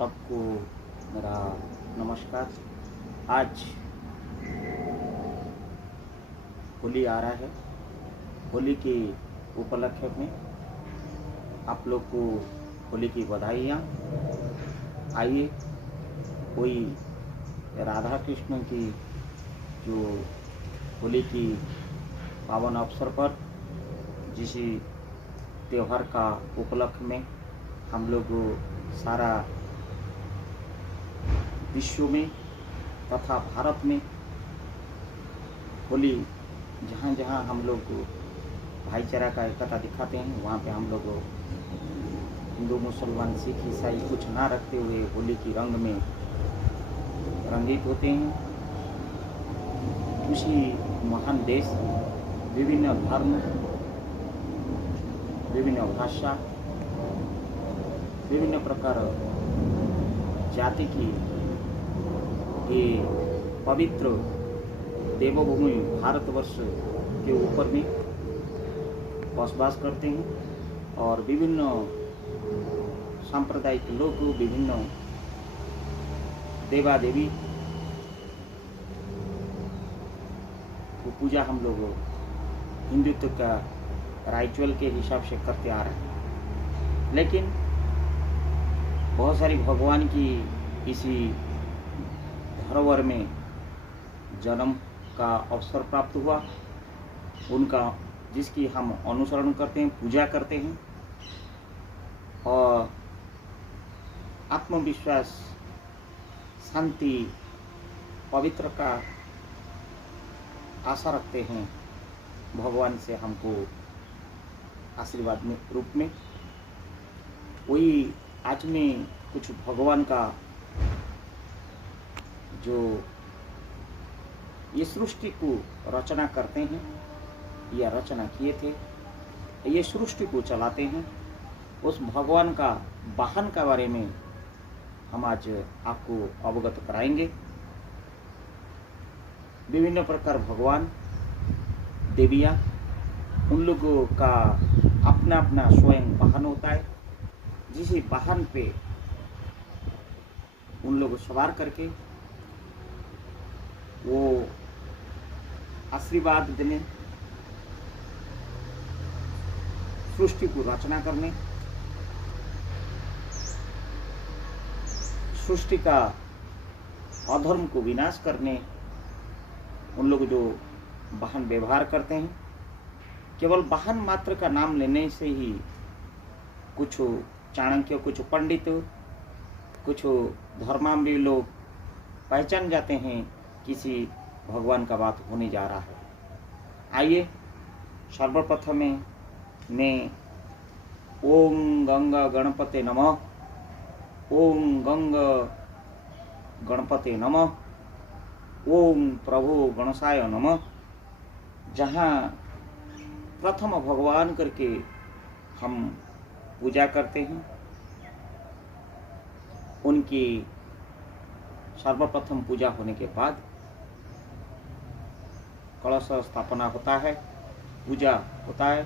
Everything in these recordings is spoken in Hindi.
सबको मेरा नमस्कार। आज होली आ रहा है। होली के उपलक्ष्य में आप लोग को होली की बधाइयाँ। आइए कोई राधा कृष्ण की जो होली की पावन अवसर पर जिस त्यौहार का उपलक्ष्य में हम लोग सारा विश्व में तथा भारत में होली जहाँ जहाँ हम लोग भाईचारा का एकता दिखाते हैं, वहाँ पे हम लोग हिंदू मुसलमान सिख ईसाई कुछ ना रखते हुए होली की रंग में रंगित होते हैं। उसी महान देश, विभिन्न धर्म, विभिन्न भाषा, विभिन्न प्रकार जाति की ये पवित्र देवभूमि भारतवर्ष के ऊपर में बसवास करते हैं और विभिन्न सांप्रदायिक लोग, विभिन्न देवा देवी को पूजा हम लोग हिंदुत्व का राइचुअल के हिसाब से करते आ रहे हैं। लेकिन बहुत सारी भगवान की इसी धरोहर में जन्म का अवसर प्राप्त हुआ, उनका जिसकी हम अनुसरण करते हैं, पूजा करते हैं और आत्मविश्वास, शांति, पवित्र का आशा रखते हैं भगवान से हमको आशीर्वाद में रूप में। वही आज में कुछ भगवान का जो ये सृष्टि को रचना करते हैं या रचना किए थे, ये सृष्टि को चलाते हैं, उस भगवान का वाहन के बारे में हम आज आपको अवगत कराएंगे। विभिन्न प्रकार भगवान देवियाँ, उन लोगों का अपना अपना स्वयं वाहन होता है, जिस वाहन पे उन लोग सवार करके वो आशीर्वाद देने, सृष्टि को रचना करने, सृष्टि का अधर्म को विनाश करने उन लोग जो वाहन व्यवहार करते हैं। केवल वाहन मात्र का नाम लेने से ही कुछ चाणक्य, कुछ पंडित, कुछ धर्मावलंबी लोग पहचान जाते हैं किसी भगवान का बात होने जा रहा है। आइए सर्वप्रथम मैं ओम गंगा गणपते नमः, ओम गंगा गणपते नमः, ओम प्रभु गणेशाय नमः, जहाँ प्रथम भगवान करके हम पूजा करते हैं, उनकी सर्वप्रथम पूजा होने के बाद कलश स्थापना होता है, पूजा होता है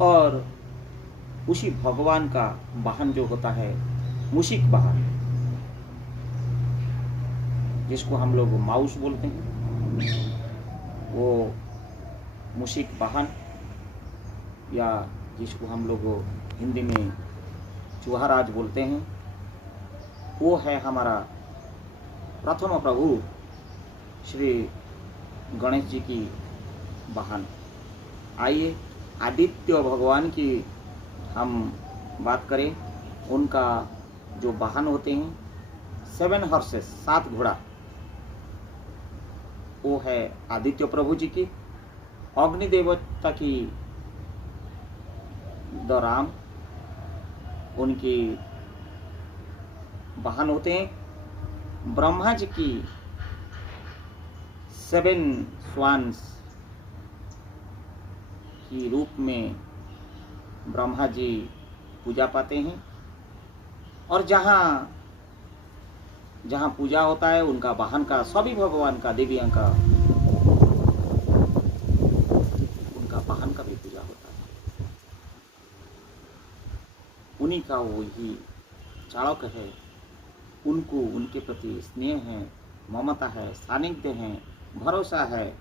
और उसी भगवान का वाहन जो होता है मूषिक वाहन, जिसको हम लोग माउस बोलते हैं, वो मूषिक वाहन या जिसको हम लोग हिंदी में चूहाराज बोलते हैं, वो है हमारा प्रथम प्रभु श्री गणेश जी की वाहन। आइए आदित्य भगवान की हम बात करें, उनका जो वाहन होते हैं 7 हॉर्सेस, 7 घोड़ा, वो है आदित्य प्रभु जी की। अग्नि देवता की राम, उनकी वाहन होते हैं। ब्रह्मा जी की 7 स्वान्स की रूप में ब्रह्मा जी पूजा पाते हैं और जहाँ जहाँ पूजा होता है उनका वाहन का, सभी भगवान का, देवियों का, उनका वाहन का भी पूजा होता है। उन्हीं का वही चालक है। उनको उनके प्रति स्नेह है, ममता है, सानिध्य है, भरोसा है,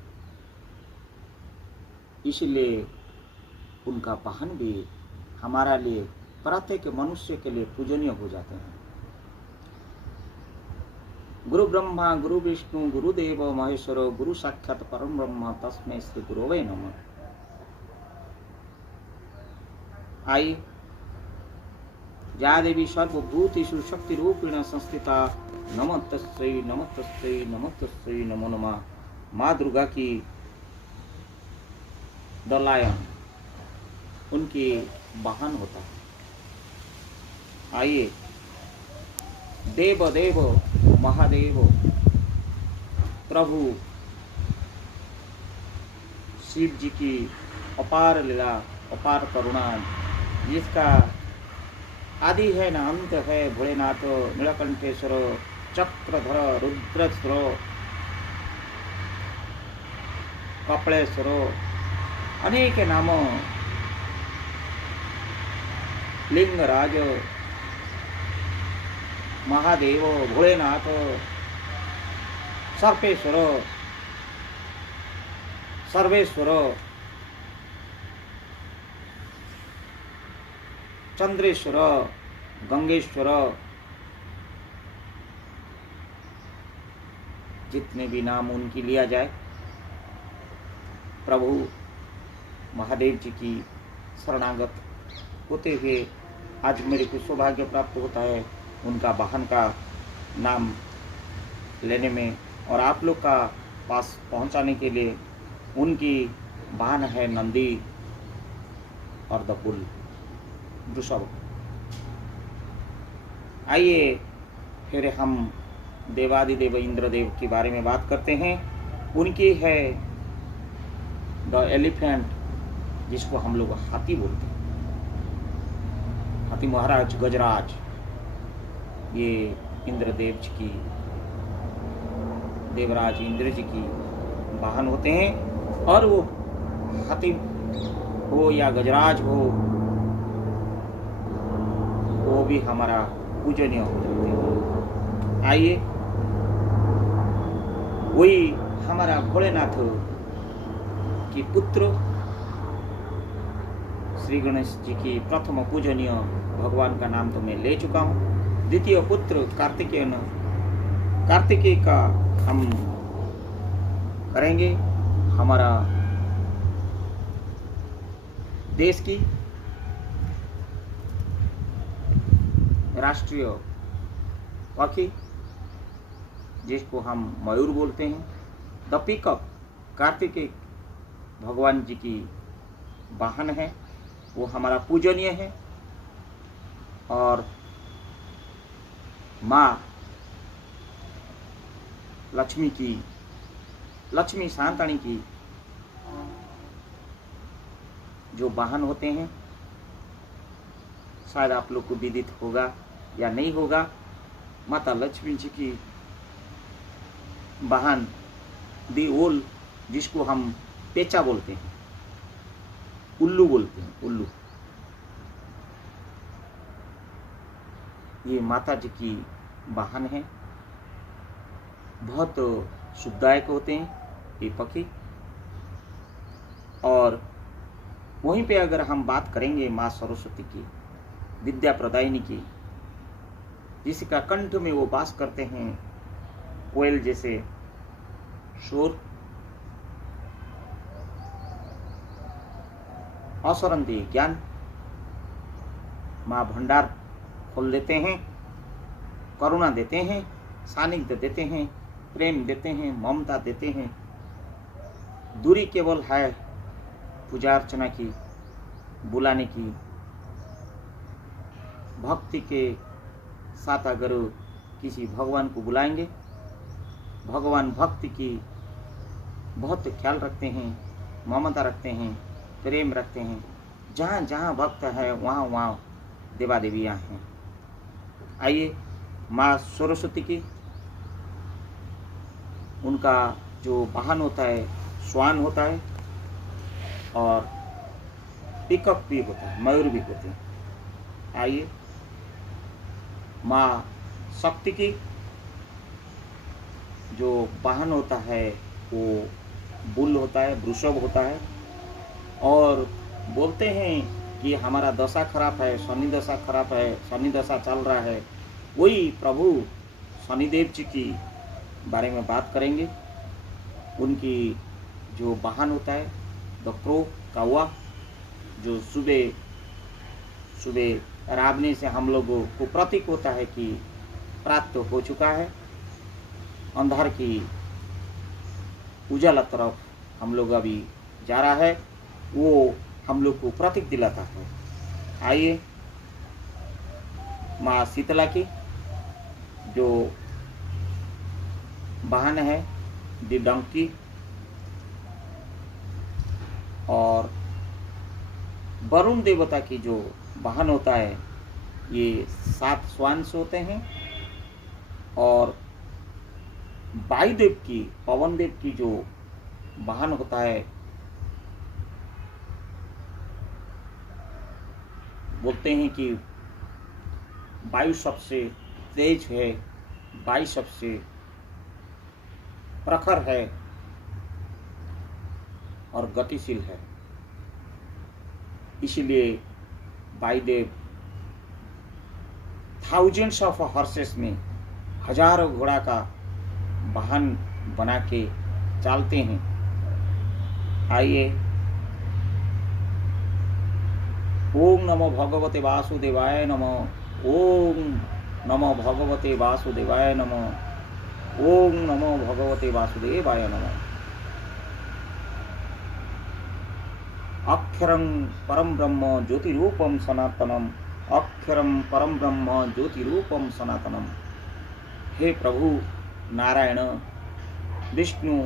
इसलिए उनका वाहन भी हमारा लिए, प्रत्येक मनुष्य के लिए पूजनीय हो जाते हैं। गुरु ब्रह्मा गुरु विष्णु गुरुदेव महेश्वर गुरु साक्षात परम ब्रह्म तस्मै श्री गुरुवे नमः। आइए, या देवी सर्वभूतेषु शक्ति रूपेण संस्थिता नमस्तस्यै नमस्तस्यै नमस्तस्यै नमो नमः। माँ दुर्गा की दलायन उनकी वाहन होता है। आइए, देव देव महादेव प्रभु शिव जी की अपार लीला, अपार करुणा, जिसका आदि है न अंत है, भोलेनाथ नीलकंठेश्वर चक्रधर रुद्रेश्वर कपिलेश्वर अनेक नामों, लिंगराज महादेव भोलेनाथ सर्पेश्वर सर्वेश्वर चंद्रेश्वर गंगेश्वर, जितने भी नाम उनकी लिया जाए, प्रभु महादेव जी की शरणागत होते हुए आज मेरे को सौभाग्य प्राप्त होता है उनका वाहन का नाम लेने में, और आप लोग का पास पहुंचाने के लिए। उनकी वाहन है नंदी और दपुल वृषभ। आइए फिर हम देवादिदेव इंद्रदेव के बारे में बात करते हैं। उनकी है द एलिफेंट, जिसको हम लोग हाथी बोलते हैं, हाथी महाराज गजराज, ये इंद्रदेव जी की, देवराज इंद्र जी की वाहन होते हैं। और वो हाथी हो या गजराज हो, वो भी हमारा पूजनीय हो जाते हैं। आइए, वही हमारा भोलेनाथ की पुत्र श्री गणेश जी की प्रथम पूजनीय भगवान का नाम तो मैं ले चुका हूँ। द्वितीय पुत्र कार्तिकेय का हम करेंगे। हमारा देश की राष्ट्रीय पक्षी, जिसको हम मयूर बोलते हैं, द पीकॉक, कार्तिकेय भगवान जी की वाहन है, वो हमारा पूजनीय है। और माँ लक्ष्मी की, लक्ष्मी शांताणी की जो वाहन होते हैं, शायद आप लोग को विदित होगा या नहीं होगा। माता लक्ष्मी जी की वाहन दी ओल, जिसको हम पेचा बोलते हैं, उल्लू बोलते हैं, उल्लू, ये माता जी की वाहन है। बहुत सुखदायक होते हैं ये पक्षी। और वहीं पे अगर हम बात करेंगे माँ सरस्वती की, विद्या प्रदायिनी की, जिसका कंठ में वो वास करते हैं, कोयल जैसे शोर, असरंती ज्ञान, माँ भंडार खोल देते हैं, करुणा देते हैं, सानिध्य देते हैं, प्रेम देते हैं, ममता देते हैं। दूरी केवल है पूजा अर्चना की, बुलाने की। भक्ति के साथ अगर किसी भगवान को बुलाएंगे, भगवान भक्ति की बहुत ख्याल रखते हैं, ममता रखते हैं, प्रेम रखते हैं। जहाँ जहाँ भक्त है वहाँ वहाँ देवा देवियाँ हैं। आइए, माँ सरस्वती की, उनका जो वाहन होता है श्वान होता है, और पिकअप भी होता है, मयूर भी होते हैं। आइए, माँ शक्ति की जो वाहन होता है वो बुल होता है, वृषभ होता है, और बोलते हैं कि हमारा दशा खराब है, शनि दशा खराब है, शनि दशा चल रहा है। वही प्रभु शनिदेव जी की बारे में बात करेंगे। उनकी जो वाहन होता है द क्रो, कौवा, जो सुबह सुबह राबने से हम लोगों को प्रतीक होता है कि प्राप्त हो चुका है। अंधार की उजाला तरफ हम लोग अभी जा रहा है, वो हम लोग को प्रतीक दिलाता है। आइए, माँ शीतला की जो वाहन है द डंकी, और वरुण देवता की जो वाहन होता है ये 7 स्वांस होते हैं, और वायुदेव की, पवन देव की जो वाहन होता है, बोलते हैं कि वायु सबसे तेज है, वायु सबसे प्रखर है और गतिशील है। इसलिए वायुदेव थाउजेंड्स ऑफ हॉर्सेस में, हजारों घोड़ा का वाहन बना के चलते हैं। आइए, ओम नमो भगवते वासुदेवाय नमो, ओम नमो भगवते वासुदेवाय नमो, ओम नमो भगवते वासुदेवाय नमो। अक्षरं परम ब्रह्म ज्योतिरूपम सनातनम, अक्षरं परम ब्रह्म ज्योतिरूपम सनातनम। हे प्रभु नारायण, विष्णु,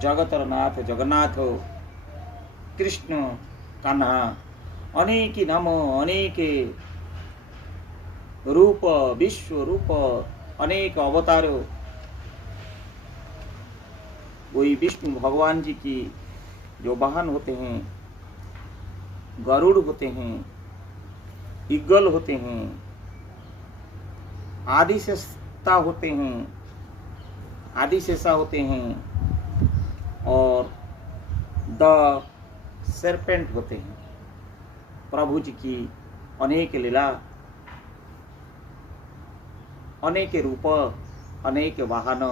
जगतरनाथ जगन्नाथ, कृष्ण, कान्हा, अनेक नाम, अनेक रूप, विश्व रूप, अनेक अवतारों, वही विष्णु भगवान जी की जो वाहन होते हैं, गरुड़ होते हैं, ईगल होते हैं, आदिशेषता होते हैं, आदिशेषा होते हैं, और द सरपेंट होते हैं। प्रभु जी की अनेक लीला, अनेक रूप, अनेक वाहन,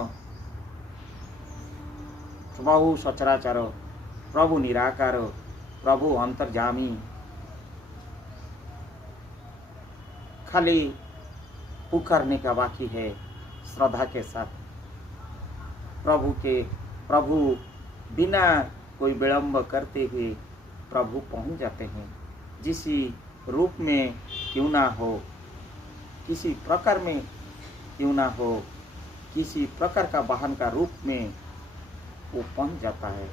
प्रभु सचराचर, प्रभु निराकार, प्रभु अंतर्जामी। खाली पुकारने का बाकी है श्रद्धा के साथ। प्रभु बिना कोई विलंब करते हुए प्रभु पहुंच जाते हैं। जिस रूप में क्यों ना हो, किसी प्रकार में क्यों ना हो, किसी प्रकार का वाहन का रूप में वो पहुंच जाता है।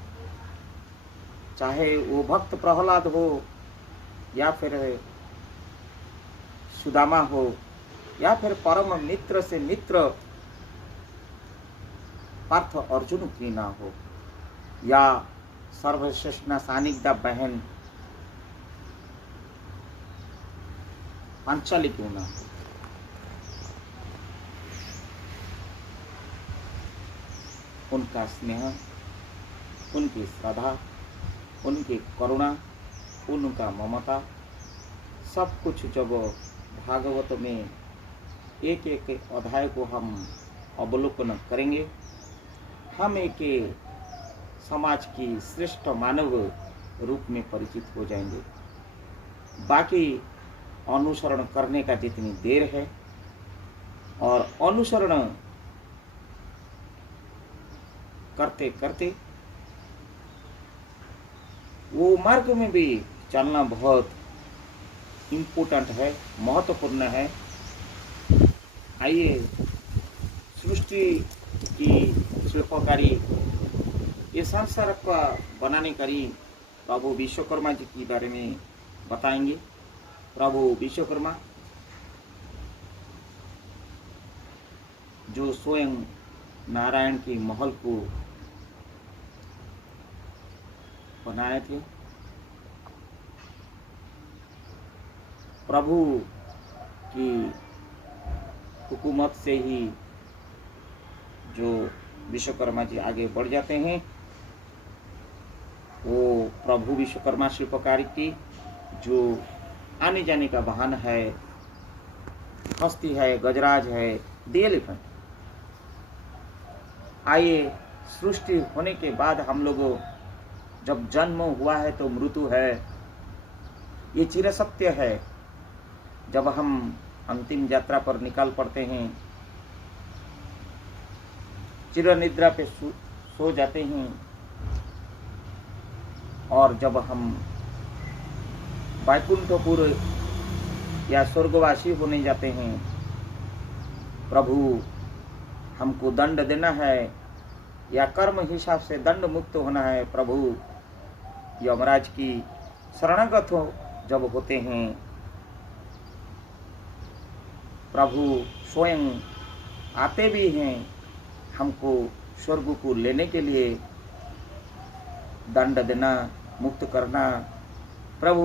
चाहे वो भक्त प्रहलाद हो, या फिर सुदामा हो, या फिर परम मित्र से मित्र पार्थ अर्जुन की ना हो, या सर्वश्रेष्ठ सानिध्या बहन पांचाली क्यों ना हो, उनका स्नेह, उनकी श्रद्धा, उनकी करुणा, उनका ममता, सब कुछ जब भागवत में एक एक अध्याय को हम अवलोकन करेंगे, हम एक समाज की श्रेष्ठ मानव रूप में परिचित हो जाएंगे। बाकी अनुसरण करने का जितनी देर है, और अनुसरण करते करते वो मार्ग में भी चलना बहुत इम्पोर्टेंट है, महत्वपूर्ण है। आइए, सृष्टि की शिल्पकारी, ये संसार का बनाने करी प्रभु विश्वकर्मा जी के बारे में बताएंगे। प्रभु विश्वकर्मा जो स्वयं नारायण के महल को बनाए थे। प्रभु की हुकूमत से ही जो विश्वकर्मा जी आगे बढ़ जाते हैं, वो प्रभु विश्वकर्मा शिल्पकारी की जो आने जाने का वाहन है, हस्ती है, गजराज है, द एलिफेंट। आइए, सृष्टि होने के बाद हम लोगों जब जन्म हुआ है तो मृत्यु है, ये चिर सत्य है। जब हम अंतिम यात्रा पर निकाल पड़ते हैं, चिर निद्रा पे सो जाते हैं, और जब हम वैकुंठपुर या स्वर्गवासी होने जाते हैं, प्रभु हमको दंड देना है या कर्म हिसाब से दंड मुक्त होना है, प्रभु यमराज की शरणागत हो जब होते हैं, प्रभु स्वयं आते भी हैं हमको स्वर्ग को लेने के लिए, दंड देना, मुक्त करना प्रभु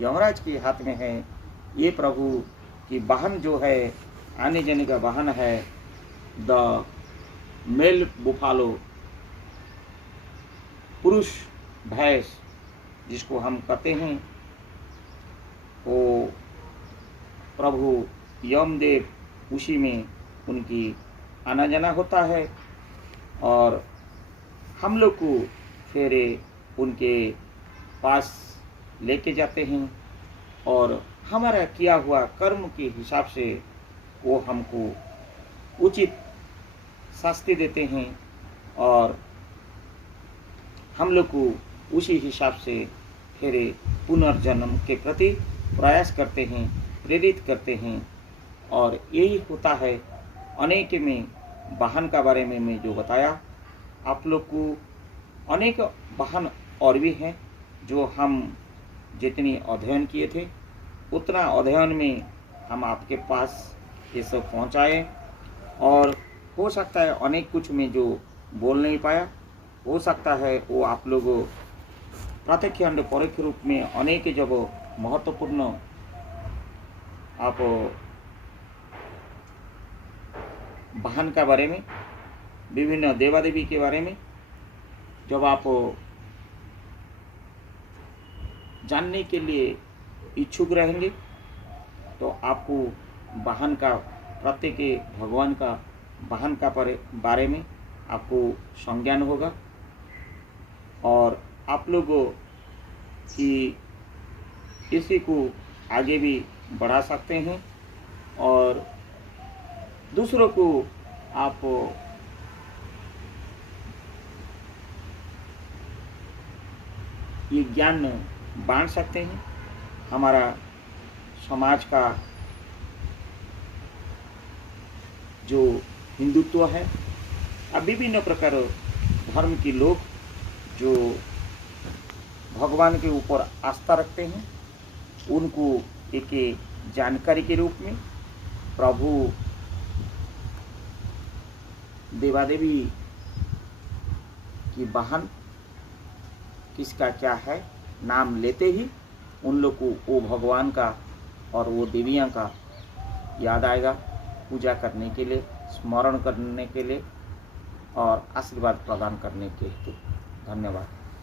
यमराज के हाथ में है। ये प्रभु की वाहन जो है, आने जाने का वाहन है, द मेल बुफालो, पुरुष भैंस जिसको हम कहते हैं, वो प्रभु यमदेव उसी में उनकी आना जाना होता है, और हम लोग को फिर उनके पास लेके जाते हैं, और हमारा किया हुआ कर्म के हिसाब से वो हमको उचित शास्ति देते हैं, और हम लोग को उसी हिसाब से फिर पुनर्जन्म के प्रति प्रयास करते हैं, प्रेरित करते हैं। और यही होता है अनेक में वाहन का बारे में मैं जो बताया, आप लोग को अनेक वाहन और भी हैं जो हम जितनी अध्ययन किए थे उतना अध्ययन में हम आपके पास ये सब पहुँचाए, और हो सकता है अनेक कुछ में जो बोल नहीं पाया, हो सकता है वो आप लोग प्रत्यक्ष और परोक्ष रूप में अनेक जब महत्वपूर्ण आप वाहन का बारे में, विभिन्न देवा देवी के बारे में जब आप जानने के लिए इच्छुक रहेंगे, तो आपको वाहन का, प्रत्येक भगवान का वाहन का बारे में आपको संज्ञान होगा, और आप लोगों की इसी को आगे भी बढ़ा सकते हैं, और दूसरों को आप ये ज्ञान बांट सकते हैं। हमारा समाज का जो हिंदुत्व है, अब विभिन्न प्रकार धर्म के लोग जो भगवान के ऊपर आस्था रखते हैं, उनको एक जानकारी के रूप में प्रभु देवादेवी की वाहन किसका क्या है नाम लेते ही उन लोग को वो भगवान का और वो देवियाँ का याद आएगा, पूजा करने के लिए, स्मरण करने के लिए और आशीर्वाद प्रदान करने के हेतु। धन्यवाद।